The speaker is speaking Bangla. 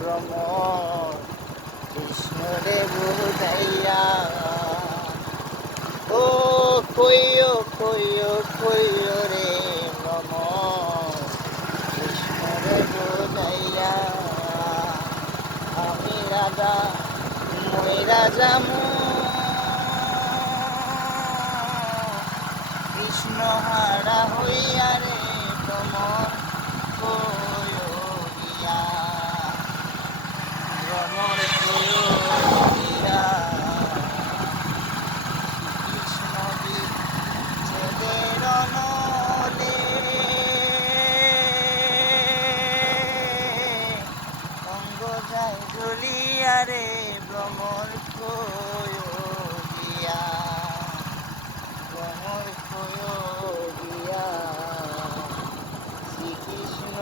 ভ্রমর কৃষ্ণ রে বুঝাইয়া। ও কইও কইও কইও রে ভ্রমর কৃষ্ণ রে বুঝাইয়া। আমি রাজা, মই রাজা কৃষ্ণ হারা হইয়া রে যায় জ্বলিয়া রে ভ্রমর কইয়া ভ্রমর কইয়া শ্রীকৃষ্ণ